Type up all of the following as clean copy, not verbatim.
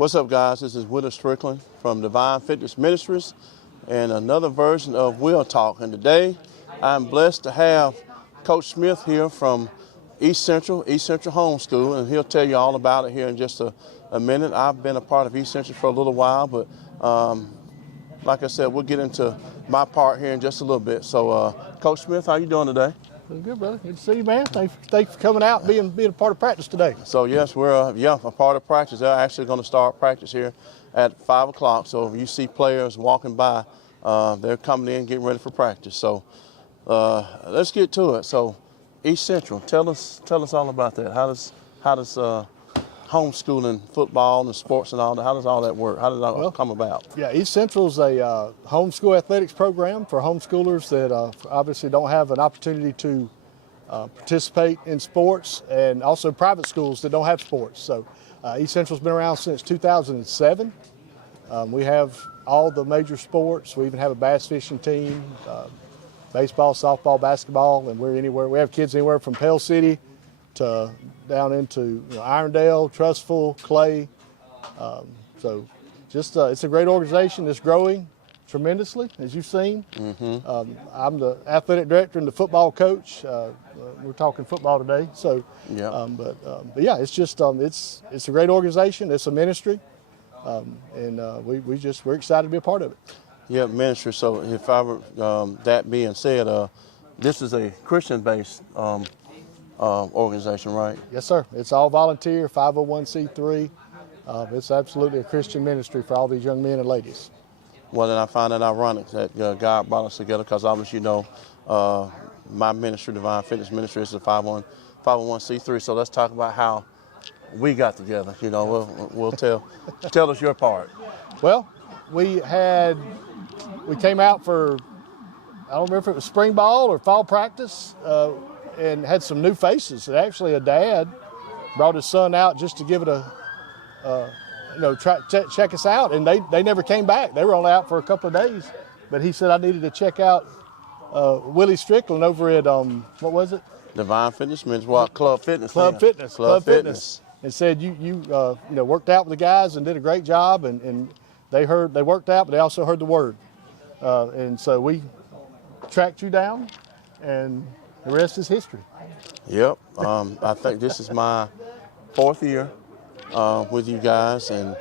What's up, guys? This is Willis Strickland from Divine Fitness Ministries and another version of Will Talk. And today, I'm blessed to have Coach Smith here from East Central Homeschool, and he'll tell you all about it here in just a minute. I've been a part of East Central for a little while, but like I said, we'll get into my part here in just a little bit. So, Coach Smith, how you doing today? Doing good, brother. Good to see you, man. Thanks for coming out and being a part of practice today. So yes, we're a part of practice. They're actually going to start practice here at 5 o'clock. So if you see players walking by, they're coming in, getting ready for practice. So let's get to it. So East Central, tell us all about that. How does homeschooling, football and sports and all that, how does all that work? How does that come about? Yeah, East Central's a homeschool athletics program for homeschoolers that obviously don't have an opportunity to participate in sports, and also private schools that don't have sports. So East Central's been around since 2007. We have all the major sports. We even have a bass fishing team, baseball, softball, basketball, and we're anywhere. We have kids anywhere from Pell City to down into Irondale, Trustful, Clay. So just it's a great organization that's growing tremendously, as you've seen. Mm-hmm. I'm the athletic director and the football coach. We're talking football today. So, yeah. But yeah, it's just it's a great organization. It's a ministry, and we're excited to be a part of it. Yeah, ministry. So if I were that being said, this is a Christian-based organization, right? Yes, sir. It's all volunteer, 501c3. It's absolutely a Christian ministry for all these young men and ladies. Well, then I find it ironic that God brought us together, because obviously, my ministry, Divine Fitness Ministry, is a 501c3. So let's talk about how we got together. We'll tell us your part. Well, we came out for, I don't remember if it was spring ball or fall practice, and had some new faces. And actually, a dad brought his son out just to give it check us out, and they never came back. They were only out for a couple of days, but he said I needed to check out Willie Strickland over at what was it? Divine Fitness Ministries, Club Fitness. Club Fitness. And said you worked out with the guys and did a great job, and they worked out, but they also heard the word, and so we tracked you down, and the rest is history. Yep. I think this is my 4th year with you guys, and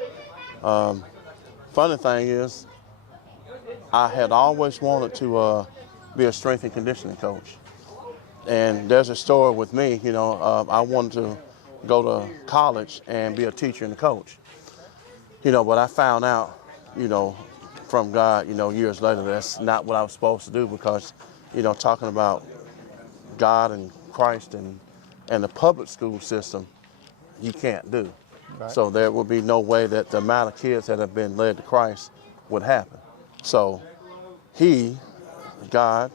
funny thing is, I had always wanted to be a strength and conditioning coach. And there's a story with me. I wanted to go to college and be a teacher and a coach. But I found out, from God, years later, that's not what I was supposed to do, because, talking about God and Christ and the public school system, you can't do. Right. So there would be no way that the amount of kids that have been led to Christ would happen. So God,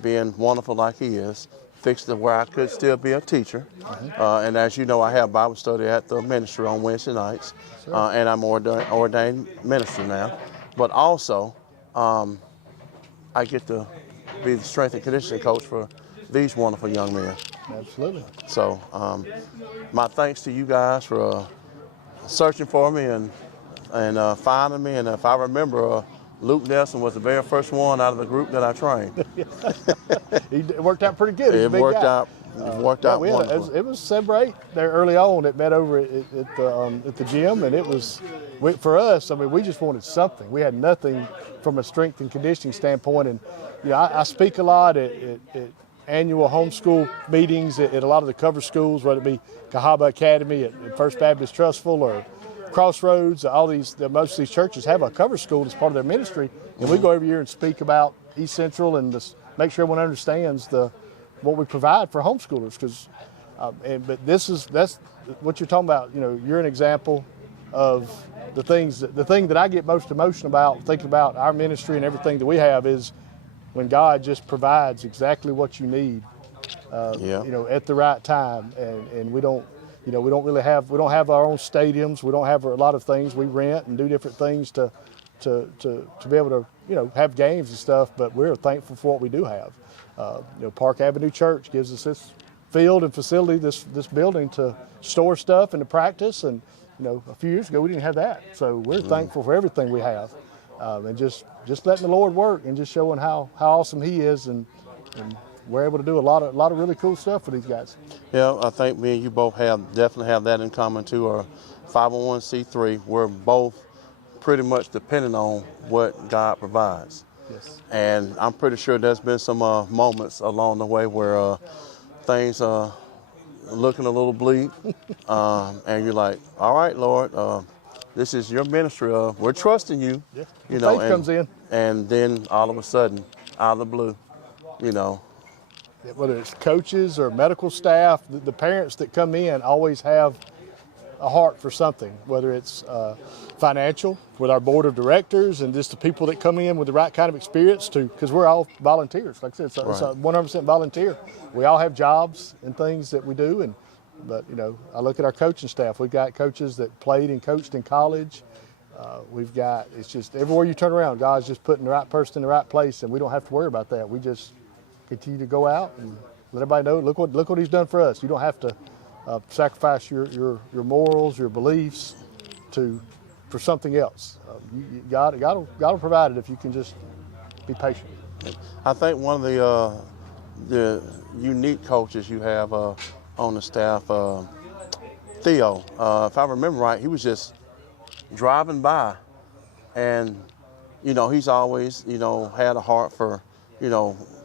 being wonderful like he is, fixed it where I could still be a teacher. Mm-hmm. And as you know, I have Bible study at the ministry on Wednesday nights. Sure. And I'm ordained minister now. But also, I get to be the strength and conditioning coach for these wonderful young men. Absolutely. So my thanks to you guys for searching for me and finding me. And if I remember, Luke Nelson was the very first one out of the group that I trained. It worked out pretty good. It worked out wonderful. It was 7 or 8 there early on that met over at the gym, and it was, for us, we just wanted something. We had nothing from a strength and conditioning standpoint. And I speak a lot at annual homeschool meetings at a lot of the cover schools, whether it be Cahaba Academy at First Baptist Trustful or Crossroads. Most of these churches have a cover school as part of their ministry, and we go every year and speak about East Central and make sure everyone understands what we provide for homeschoolers. But that's what you're talking about. You're an example of the thing that I get most emotional about thinking about our ministry and everything that we have is when God just provides exactly what you need, at the right time, and we don't have our own stadiums, we don't have a lot of things, we rent and do different things to be able to have games and stuff, but we're thankful for what we do have. Park Avenue Church gives us this field and facility, this building to store stuff and to practice, and a few years ago we didn't have that. So we're thankful for everything we have, and just letting the Lord work and just showing how awesome He is, and we're able to do a lot of really cool stuff for these guys. Yeah, I think me and you both definitely have that in common too. Our 501c3, we're both pretty much dependent on what God provides. Yes. And I'm pretty sure there's been some moments along the way where things are looking a little bleak, and you're like, all right, Lord, this is your ministry. We're trusting you. Yeah. You know, Faith comes in. And then all of a sudden, out of the blue, Whether it's coaches or medical staff, the parents that come in always have a heart for something, whether it's financial with our board of directors and just the people that come in with the right kind of experience because we're all volunteers. Like I said, it's a 100% volunteer. We all have jobs and things that we do, but I look at our coaching staff. We've got coaches that played and coached in college. It's just everywhere you turn around, God's just putting the right person in the right place, and we don't have to worry about that. We just continue to go out and let everybody know, look what He's done for us. You don't have to sacrifice your morals, your beliefs for something else. God will provide it if you can just be patient. I think one of the unique coaches you have on the staff, Theo, if I remember right, he was just driving by, and he's always had a heart for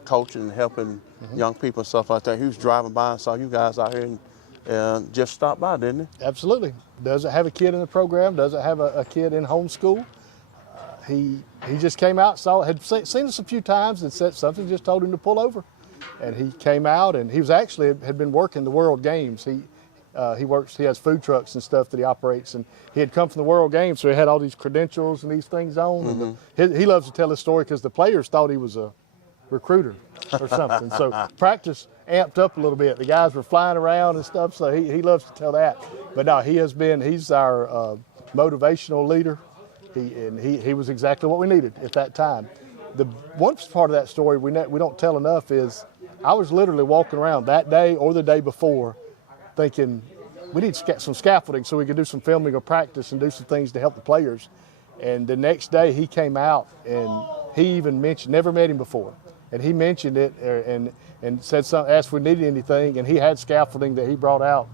coaching and helping young people and stuff like that. He was driving by and saw you guys out here and just stopped by, didn't he? Absolutely. Doesn't have a kid in the program, doesn't have a kid in homeschool. He just came out, had seen us a few times, and said something just told him to pull over. And he came out, and he had been working the World Games. He has food trucks and stuff that he operates, and he had come from the World Games, so he had all these credentials and these things on. And he loves to tell his story because the players thought he was a recruiter or something. So practice amped up a little bit. The guys were flying around and stuff, so he loves to tell that. But no, he's our motivational leader. He was exactly what we needed at that time. The one part of that story we don't tell enough is I was literally walking around that day or the day before thinking we need some scaffolding so we could do some filming or practice and do some things to help the players. And the next day he came out and he even mentioned, never met him before, and he mentioned it and said something, asked if we needed anything, and he had scaffolding that he brought out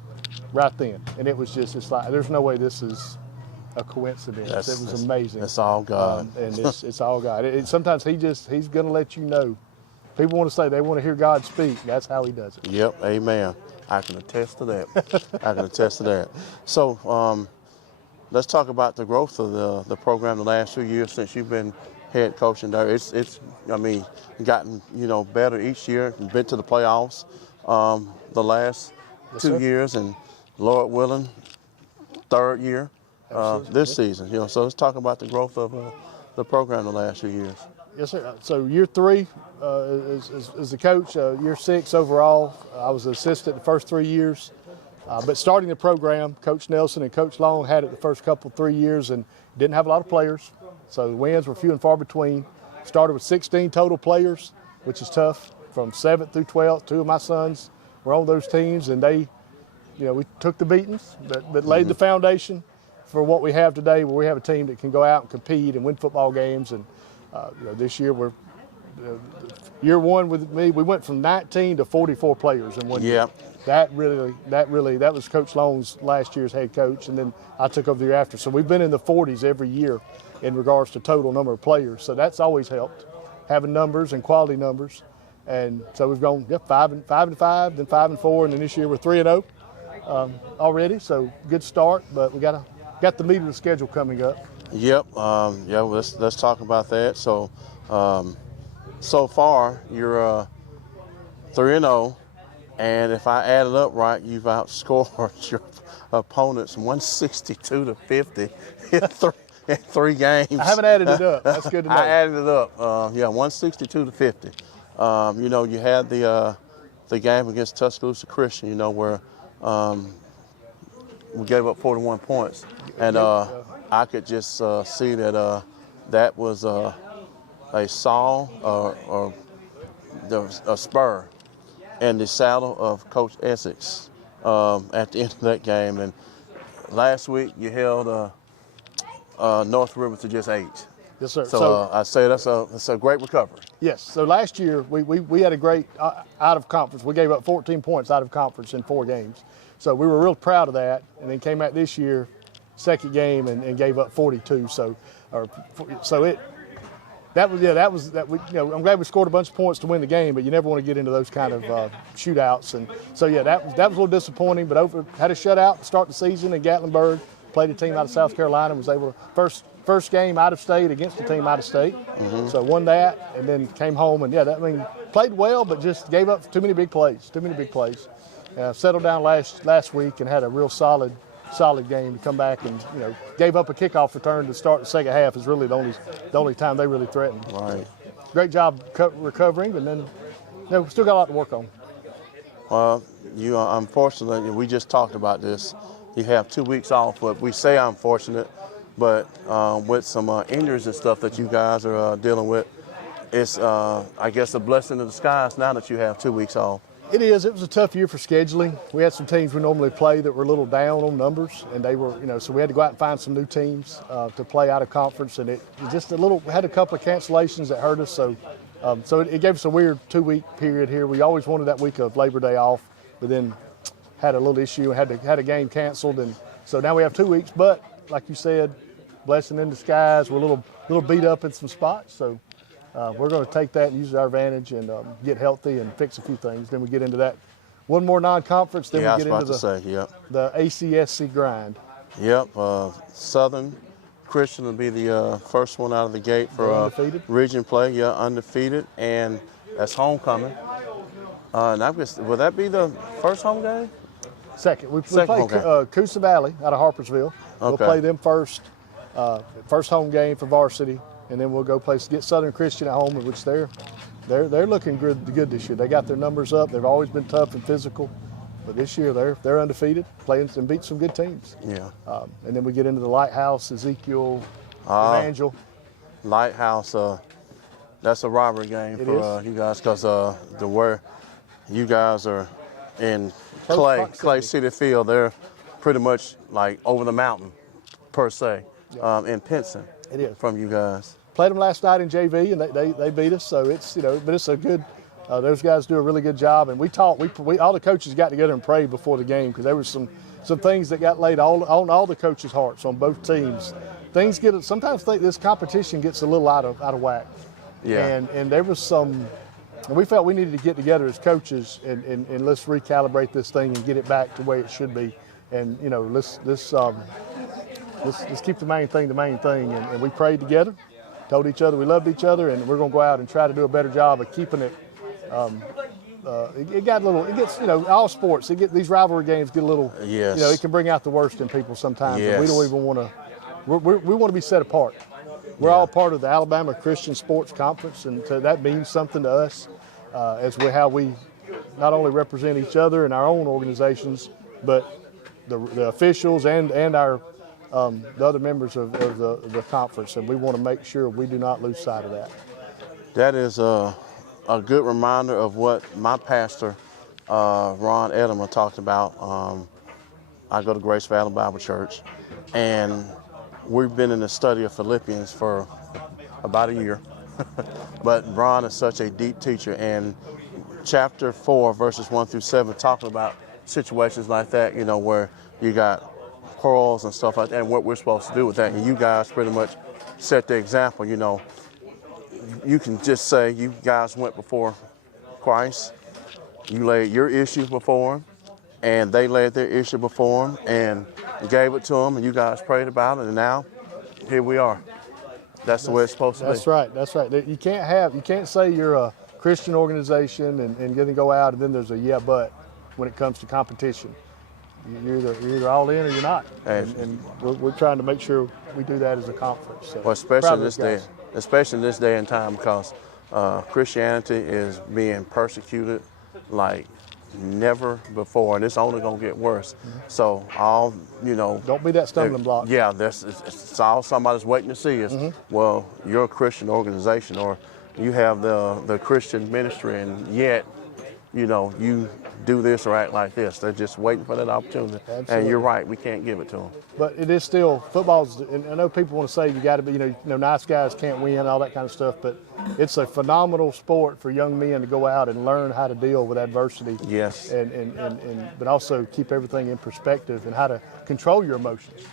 right then. And it was it's like, there's no way this is a coincidence. It was amazing. It's all God. And it's all God. Sometimes he's going to let you know. People want to say they want to hear God speak. That's how He does it. Yep, amen. I can attest to that. So let's talk about the growth of the program the last 2 years since you've been head coaching there. It's gotten better each year. Been to the playoffs the last 2 years, and Lord willing, third year this season. So let's talk about the growth of the program the last 2 years. Yes, sir. So year 3 as the coach, year 6 overall. I was an assistant the first 3 years. But starting the program, Coach Nelson and Coach Long had it the first 3 years and didn't have a lot of players. So the wins were few and far between. Started with 16 total players, which is tough, from 7th through 12th. 2 of my sons were on those teams, and they, we took the beatings, but laid the foundation for what we have today, where we have a team that can go out and compete and win football games. And this year year 1 with me, we went from 19 to 44 players in 1 year. That was Coach Long's last year's head coach, and then I took over the year after. So we've been in the 40s every year in regards to total number of players. So that's always helped, having numbers and quality numbers. And so we've gone 5 and 5, then 5 and 4, and then this year we're 3-0 already. So good start, but we got the meat of the schedule coming up. Yep. Let's talk about that. So so far you're 3-0. And if I add it up right, you've outscored your opponents 162 to 50 in 3 games. I haven't added it up. That's good to know. I added it up. 162 to 50. You had the game against Tuscaloosa Christian, where we gave up 41 points. And I could just see that that was a saw or a spur in the saddle of Coach Essex at the end of that game. And last week you held North River to just 8. Yes, sir. So I say that's a great recovery. Yes. So last year we had a great out of conference. We gave up 14 points out of conference in 4 games. So we were real proud of that. And then came out this year, second game, and gave up 42. I'm glad we scored a bunch of points to win the game, but you never want to get into those kind of shootouts. And so that was a little disappointing. But had a shutout to start the season in Gatlinburg. Played a team out of South Carolina. Was able to first game out of state against a team out of state. Mm-hmm. So won that, and then came home and played well, but just gave up too many big plays. Settled down last week and had a real solid game to come back and gave up a kickoff return to start the second half is really the only time they really threatened. Right. Great job recovering, and then we still got a lot to work on. Unfortunately, we just talked about this. You have 2 weeks off, but we say unfortunate, but with some injuries and stuff that you guys are dealing with, it's I guess a blessing in disguise now that you have 2 weeks off. It is. It was a tough year for scheduling. We had some teams we normally play that were a little down on numbers, and they were, so we had to go out and find some new teams to play out of conference, and it just had a couple of cancellations that hurt us. So it gave us a weird 2-week period here. We always wanted that week of Labor Day off, but then had a little issue and had a game canceled, and so now we have 2 weeks. But like you said, blessing in disguise. We're a little beat up in some spots, so. We're going to take that and use our advantage and get healthy and fix a few things. Then we get into that one more non-conference. Then we get into the ACSC grind. Yep. Southern Christian will be the first one out of the gate for region play. Yeah, undefeated, and that's homecoming. And I guess will that be the first home game? Second. We play Coosa Valley out of Harpersville. Okay. We'll play them first. First home game for varsity. And then we'll go get Southern Christian at home, which they're looking good this year. They got their numbers up. They've always been tough and physical, but this year they're undefeated, playing and beat some good teams. Yeah. And then we get into the Lighthouse, Ezekiel, Evangel. Lighthouse, that's a rivalry game for you guys because where you guys are in Clay City Field, they're pretty much like over the mountain per se in Pinson. It is. From you guys. Played them last night in JV, and they beat us. So it's but it's a good. Those guys do a really good job, and we all the coaches got together and prayed before the game because there was some things that got laid on all the coaches' hearts on both teams. Things sometimes this competition gets a little out of whack. Yeah. And there was some. And we felt we needed to get together as coaches and let's recalibrate this thing and get it back to where it should be. And let's keep the main thing, and we prayed together, told each other we loved each other, and we're going to go out and try to do a better job of keeping it. All sports, these rivalry games get a little, it can bring out the worst in people sometimes. Yes. And we don't even want to, we want to be set apart. We're all part of the Alabama Christian Sports Conference, and so that means something to us how we not only represent each other in our own organizations, but the officials and our the other members of the conference, and we want to make sure we do not lose sight of that. That is a good reminder of what my pastor, Ron Edelman, talked about. I go to Grace Valley Bible Church, and we've been in the study of Philippians for about a year. But Ron is such a deep teacher, and chapter 4, verses 1 through 7, talking about situations like that, where you got quarrels and stuff like that, and what we're supposed to do with that. And you guys pretty much set the example. You can just say you guys went before Christ, you laid your issue before him, and they laid their issue before him, and gave it to him, and you guys prayed about it, and now here we are. That's the way it's supposed to be. That's right. You can't say you're a Christian organization and then go out and then there's a but when it comes to competition. You're either all in or you're not, and we're trying to make sure we do that as a conference. So, especially in this day and time, because Christianity is being persecuted like never before, and it's only going to get worse. Mm-hmm. So don't be that stumbling block. Yeah, it's all somebody's waiting to see is, well, you're a Christian organization, or you have the Christian ministry, and yet you do this or act like this. They're just waiting for that opportunity. Absolutely. And you're right, we can't give it to them. But it is still, football's, and I know people want to say you got to be, nice guys can't win, all that kind of stuff, but it's a phenomenal sport for young men to go out and learn how to deal with adversity. Yes. But also keep everything in perspective and how to control your emotions.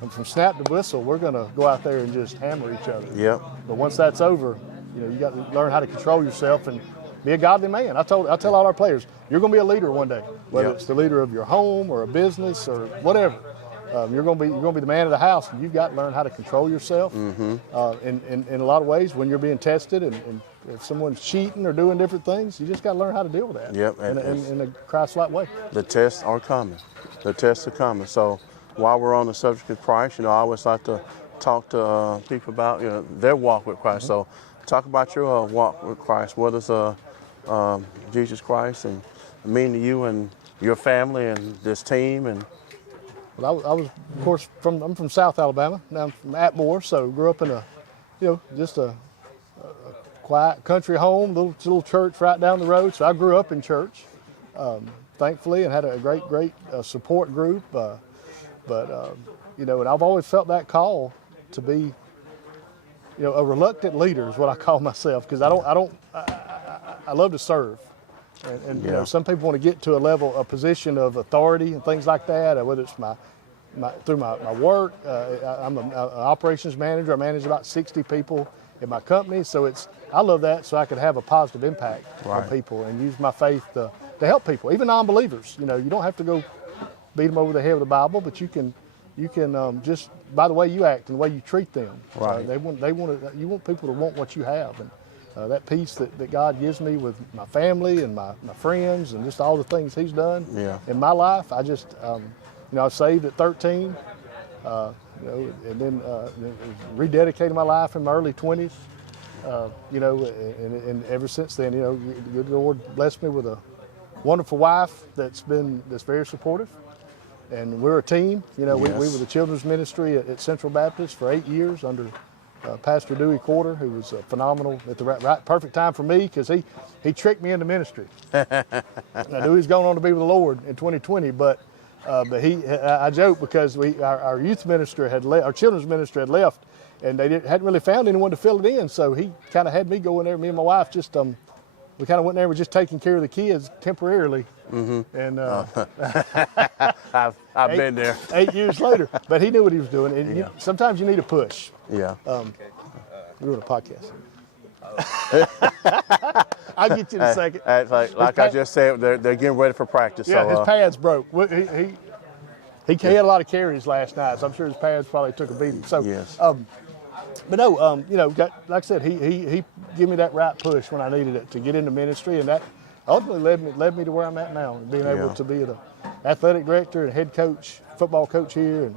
And from snap to whistle, we're going to go out there and just hammer each other. Yep. But once that's over, you got to learn how to control yourself and be a godly man. I tell all our players, you're going to be a leader one day, whether it's the leader of your home or a business or whatever. You're going to be the man of the house, and you've got to learn how to control yourself. In a lot of ways, when you're being tested and if someone's cheating or doing different things, you just got to learn how to deal with that. Yep. In a Christ-like way. The tests are coming. The tests are coming. So while we're on the subject of Christ, I always like to talk to people about their walk with Christ. So talk about your walk with Christ. What does Jesus Christ and mean to you and your family and this team? And well, I was, of course, I'm from South Alabama. Now I'm from Atmore, so grew up in a, just a quiet country home, little church right down the road. So I grew up in church, thankfully, and had a great support group. And I've always felt that call to be, a reluctant leader is what I call myself, because I love to serve. And some people want to get to a position of authority and things like that, whether it's through my work. I'm an operations manager. I manage about 60 people in my company. So I love that, so I could have a positive impact on people and use my faith to help people, even non-believers. You don't have to go beat them over the head with the Bible, but you can just by the way you act and the way you treat them. Right. You want people to want what you have, and that peace that God gives me with my family and my friends and just all the things He's done in my life. I just I was saved at 13, and then rededicated my life in my early 20s. And ever since then, the Lord blessed me with a wonderful wife that's very supportive. And we're a team. We were the children's ministry at Central Baptist for 8 years under Pastor Dewey Corder, who was phenomenal at the perfect time for me, because he tricked me into ministry. I knew he was going on to be with the Lord in 2020, but I joke because our youth minister had left, our children's minister had left, and they hadn't really found anyone to fill it in. So he kind of had me go in there. Me and my wife just we kind of went in there. We're just taking care of the kids temporarily. And I've been there. 8 years later, but he knew what he was doing. And sometimes you need a push. Yeah. We're doing a podcast. I'll get you in a second. Like I just said, they're getting ready for practice. Yeah, so, his pads broke. He had a lot of carries last night, so I'm sure his pads probably took a beating. So, yes. But no, like I said, he gave me that right push when I needed it to get into ministry, and that ultimately led me to where I'm at now, and being able to be the athletic director and head coach, football coach here, and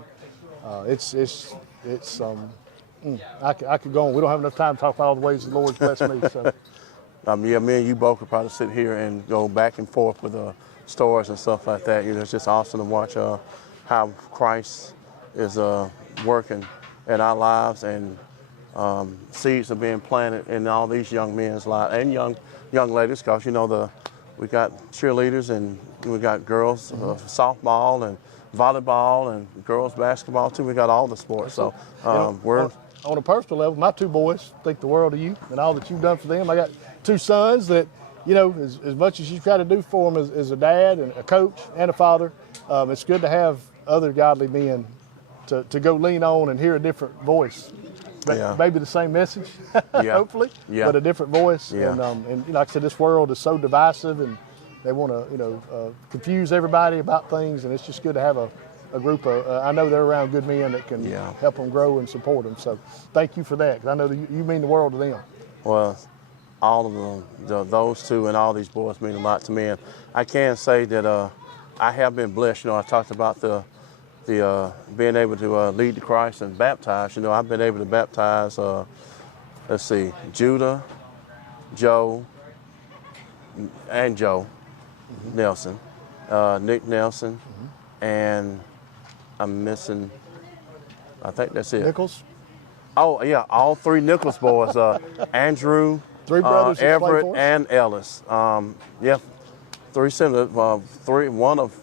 I could go on. We don't have enough time to talk about all the ways the Lord's blessed me. So. Me and you both could probably sit here and go back and forth with stories and stuff like that. It's just awesome to watch how Christ is working in our lives, and seeds are being planted in all these young men's lives and young ladies, because we got cheerleaders and we got girls softball and volleyball and girls basketball too. We got all the sports. So we're on a personal level. My two boys think the world of you and all that you've done for them. I got two sons that as much as you try to do for them as a dad and a coach and a father, it's good to have other godly men to go lean on and hear a different voice. Maybe the same message, hopefully, but a different voice. Yeah. And like I said, this world is so divisive, and they want to confuse everybody about things, and it's just good to have a group of. I know they're around good men that can help them grow and support them. So thank you for that, because I know that you mean the world to them. Well, all of them, those two, and all these boys mean a lot to me, and I can say that I have been blessed. I talked about the being able to lead to Christ and baptize. I've been able to baptize, Judah, Joe Nelson, Nick Nelson, and I'm missing, I think that's it. Nichols? Oh, yeah, all three Nichols boys, Andrew, Three brothers Everett, and Ellis. Three siblings, one of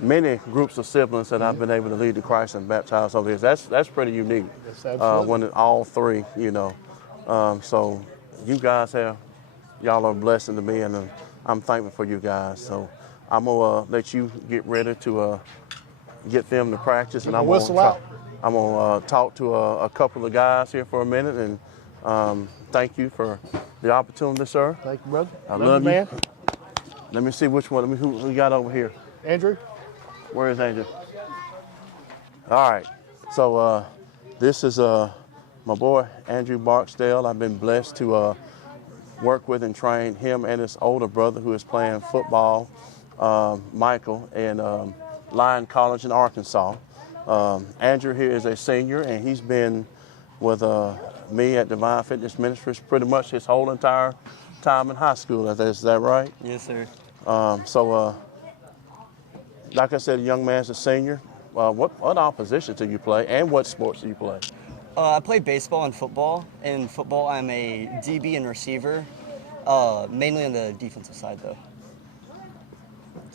many groups of siblings that I've been able to lead to Christ and baptize over here. That's pretty unique. Yes, absolutely. When all three, so you guys y'all are a blessing to me, and I'm thankful for you guys. So I'm gonna let you get ready to get them to practice, and I'm gonna talk to a couple of guys here for a minute, and thank you for the opportunity, sir. Thank you, brother. I love you, man. Let me see which one. Who we got over here? Andrew. Where is Andrew? All right. So this is my boy Andrew Barksdale. I've been blessed to work with and train him and his older brother who is playing football, Michael, in Lyon College in Arkansas. Andrew here is a senior, and he's been with me at Divine Fitness Ministries pretty much his whole entire time in high school. Is that right? Yes, sir. Like I said, a young man's a senior. What opposition do you play, and what sports do you play? I play baseball and football. In football, I'm a DB and receiver, mainly on the defensive side, though.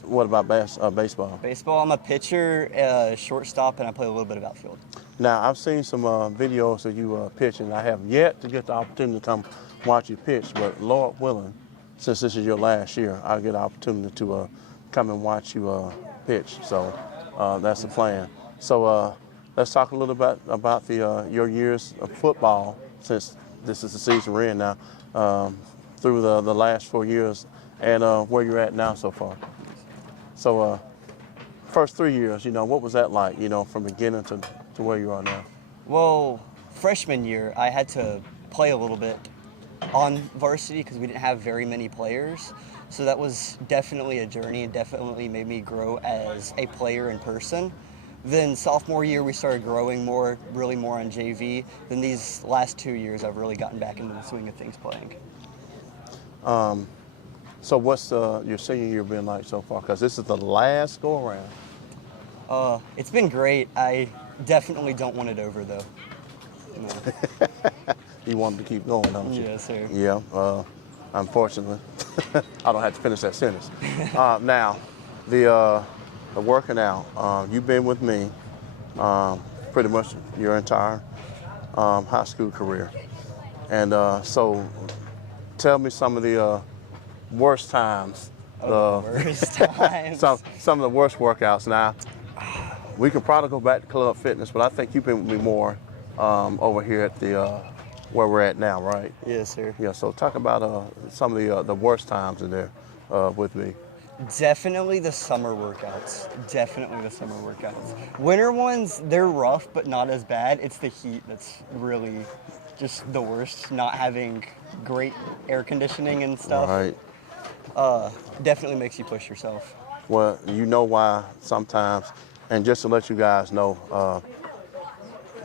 What about baseball? Baseball, I'm a pitcher, shortstop, and I play a little bit of outfield. Now, I've seen some videos of you pitching. I have yet to get the opportunity to come watch you pitch, but Lord willing, since this is your last year, I'll get the opportunity to come and watch you pitch. So that's the plan. So let's talk a little bit about your years of football, since this is the season we're in now, through the last 4 years, and where you're at now so far. So first 3 years, what was that like, from beginning to where you are now? Well, freshman year, I had to play a little bit on varsity because we didn't have very many players. So that was definitely a journey. It definitely made me grow as a player in person. Then sophomore year, we started growing really more on JV. Then these last 2 years, I've really gotten back into the swing of things playing. So what's your senior year been like so far? Because this is the last go around. It's been great. I definitely don't want it over, though. No. You want to keep going, don't you? Yes, sir. Yeah, unfortunately. I don't have to finish that sentence. Now, the working out, you've been with me pretty much your entire high school career. And so tell me some of the worst times. Worst times. Some of the worst workouts. Now, we could probably go back to Club Fitness, but I think you've been with me more over here at the where we're at now, right? Yes, sir. Yeah. So talk about some of the worst times in there with me. Definitely the summer workouts. Definitely the summer workouts. Winter ones, they're rough, but not as bad. It's the heat that's really just the worst. Not having great air conditioning and stuff. Right. Definitely makes you push yourself. Well, you know why sometimes, and just to let you guys know,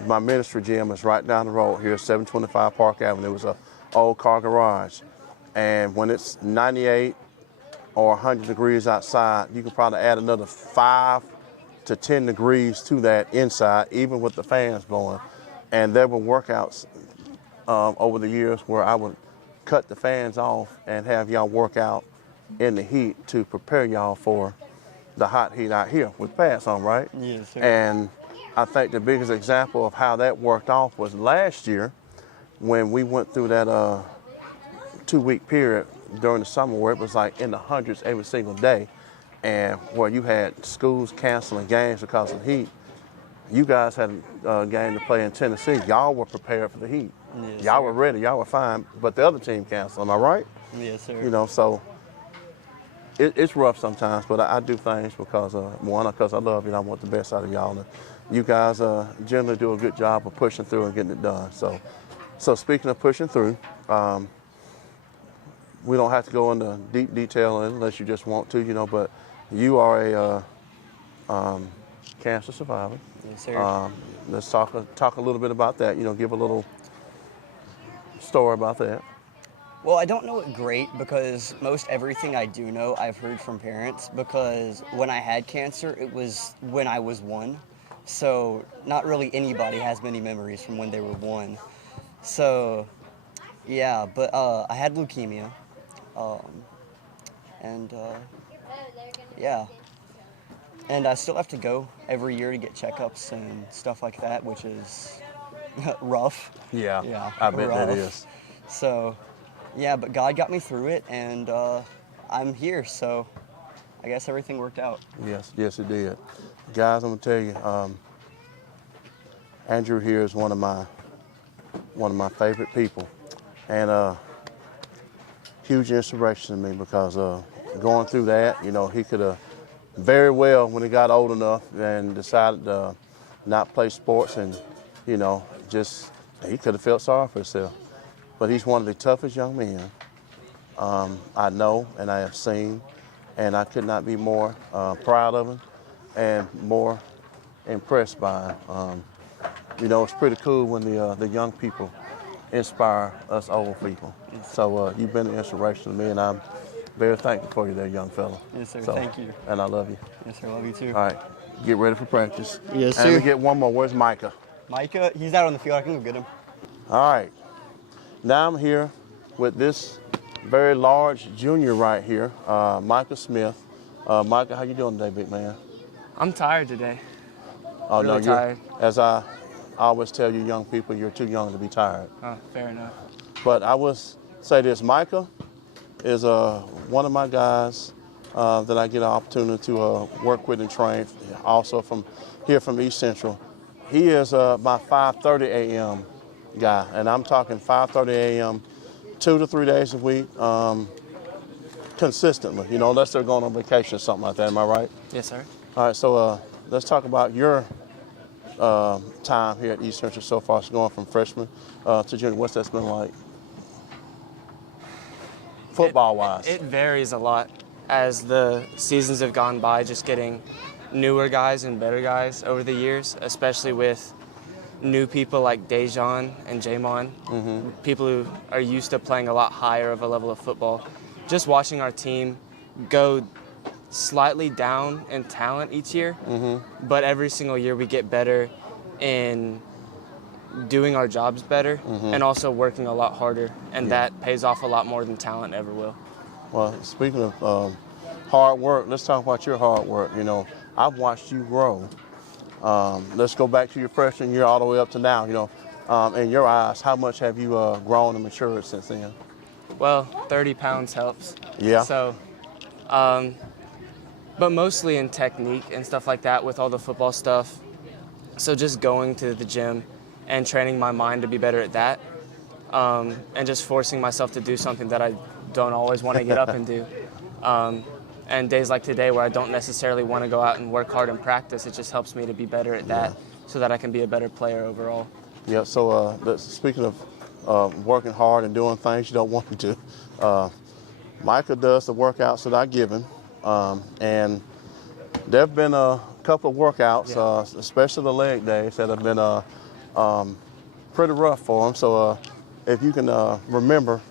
my ministry gym is right down the road here, 725 Park Avenue. It was an old car garage. And when it's 98 or 100 degrees outside, you can probably add another 5 to 10 degrees to that inside, even with the fans blowing. And there were workouts over the years where I would cut the fans off and have y'all work out in the heat to prepare y'all for the hot heat out here with pads on, right? Yes, sir. And I think the biggest example of how that worked off was last year when we went through that 2-week period during the summer where it was like in the hundreds every single day, and where you had schools canceling games because of the heat. You guys had a game to play in Tennessee. Y'all were prepared for the heat. Yes, y'all sir. were ready. Y'all were fine. But the other team canceled. Am I right? Yes, sir. So it's rough sometimes. But I do things because because I love you and I want the best out of y'all. And you guys generally do a good job of pushing through and getting it done. So speaking of pushing through, we don't have to go into deep detail unless you just want to, but you are a cancer survivor. Yes, sir. Let's talk a little bit about that. Give a little story about that. Well, I don't know it great because most everything I do know I've heard from parents, because when I had cancer, it was when I was 1. So not really anybody has many memories from when they were 1. So yeah, but I had leukemia. And Yeah. And I still have to go every year to get checkups and stuff like that, which is rough. Yeah, Yeah, I bet that rough. is. So, yeah, but God got me through it, and I'm here, so I guess everything worked out. Yes, it did. Guys, I'm gonna tell you, Andrew here is one of my favorite people, and huge inspiration to me because going through that, he could have very well, when he got old enough and decided to not play sports, and just he could have felt sorry for himself. But he's one of the toughest young men I know and I have seen, and I could not be more proud of him and more impressed by him. It's pretty cool when the young people inspire us old people. So you've been an inspiration to me, and I'm very thankful for you there, young fella. Yes, sir. So, Thank you. And I love you. Yes, sir. Love you too. All right, get ready for practice. Yes, And let sir. me get one more. Where's Micah? Micah, he's out on the field. I can go get him. All right. Now I'm here with this very large junior right here, Micah Smith. Micah, how you doing today, big man? I'm tired today. Oh, Really tired. As I always tell you young people, you're too young to be tired. Oh, fair enough. But I will say this, Micah is one of my guys that I get an opportunity to work with and train, also from East Central. He is my 5:30 a.m. guy, and I'm talking 5:30 a.m. 2 to 3 days a week, consistently, unless they're going on vacation or something like that. Am I right? Yes, sir. All right, so let's talk about your time here at East Central so far, so going from freshman to junior. What's that been like, football-wise? It varies a lot as the seasons have gone by, just getting newer guys and better guys over the years, especially with new people like Dejan and Jamon, people who are used to playing a lot higher of a level of football. Just watching our team go slightly down in talent each year, but every single year we get better in doing our jobs better and also working a lot harder, and that pays off a lot more than talent ever will. Well, speaking of hard work, let's talk about your hard work. I've watched you grow. Let's go back to your freshman year all the way up to now. In your eyes, how much have you grown and matured since then? Well, 30 pounds helps. Yeah. So, but mostly in technique and stuff like that with all the football stuff. So just going to the gym and training my mind to be better at that, and just forcing myself to do something that I don't always want to get up and do. And days like today where I don't necessarily want to go out and work hard and practice, it just helps me to be better at that so that I can be a better player overall. Yeah, so speaking of working hard and doing things you don't want to do, Micah does the workouts that I give him, and there have been a couple of workouts, especially the leg days, that have been pretty rough for him. So if you can remember,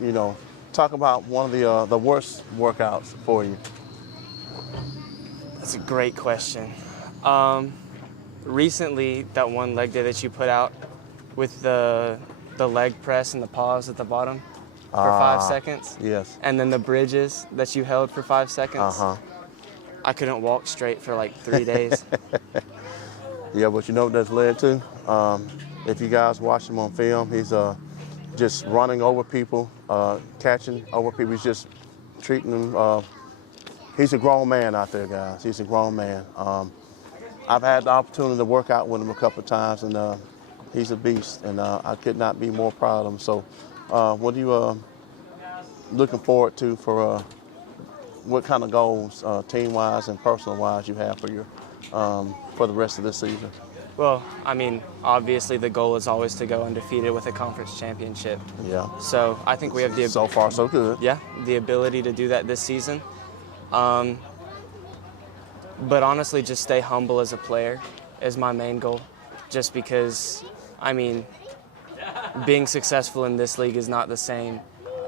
talk about one of the worst workouts for you. That's a great question. Recently, that one leg day that you put out with the leg press and the pause at the bottom for 5 seconds. Yes. And then the bridges that you held for 5 seconds. I couldn't walk straight for like 3 days. Yeah, but you know what that's led to? If you guys watch him on film, he's just running over people, catching over people. He's just treating them. He's a grown man out there, guys. He's a grown man. I've had the opportunity to work out with him a couple of times, and he's a beast, and I could not be more proud of him. So what are you looking forward to for what kind of goals, team-wise and personal-wise, you have for your for the rest of this season? Well, I mean, obviously the goal is always to go undefeated with a conference championship. Yeah. So I think we have the So far, so good. Yeah, the ability to do that this season. But honestly, just stay humble as a player is my main goal. Just because, I mean, being successful in this league is not the same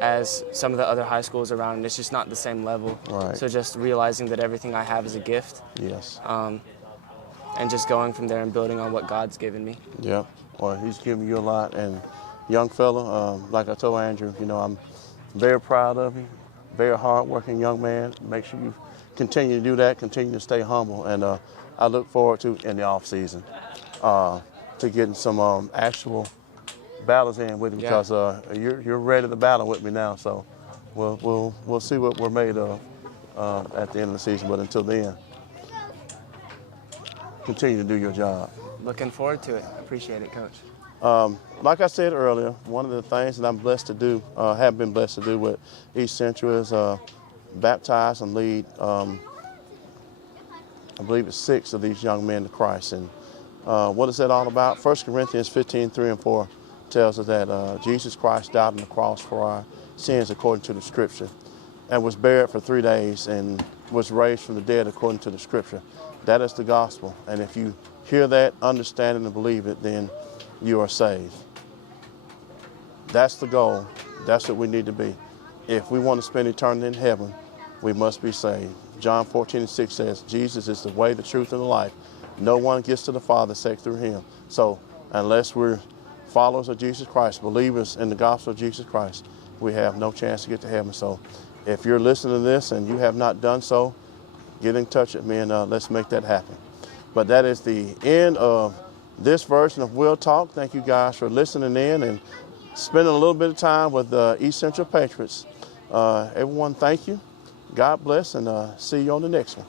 as some of the other high schools around, and it's just not the same level. Right. So just realizing that everything I have is a gift. Yes. And just going from there and building on what God's given me. Yeah. Well, he's given you a lot, and young fella, like I told Andrew, I'm very proud of you. Very hard-working young man. Make sure you continue to do that, continue to stay humble, and I look forward to in the off season to getting some actual battles in with you because you're ready to battle with me now. So we'll see what we're made of at the end of the season. But until then, continue to do your job. Looking forward to it. Appreciate it, Coach. Like I said earlier, one of the things that I'm blessed to do, have been blessed to do with East Central is baptize and lead, I believe it's 6 of these young men to Christ. And what is that all about? 1 Corinthians 15:3-4 tells us that Jesus Christ died on the cross for our sins according to the Scripture and was buried for 3 days and was raised from the dead according to the Scripture. That is the gospel. And if you hear that, understand it, and believe it, then you are saved. That's the goal. That's what we need to be. If we want to spend eternity in heaven, we must be saved. John 14:6 says, Jesus is the way, the truth, and the life. No one gets to the Father except through him. So unless we're followers of Jesus Christ, believers in the gospel of Jesus Christ, we have no chance to get to heaven. So if you're listening to this and you have not done so, get in touch with me and let's make that happen. But that is the end of this version of Will Talk. Thank you guys for listening in and spending a little bit of time with the East Central Patriots. Everyone, thank you. God bless, and see you on the next one.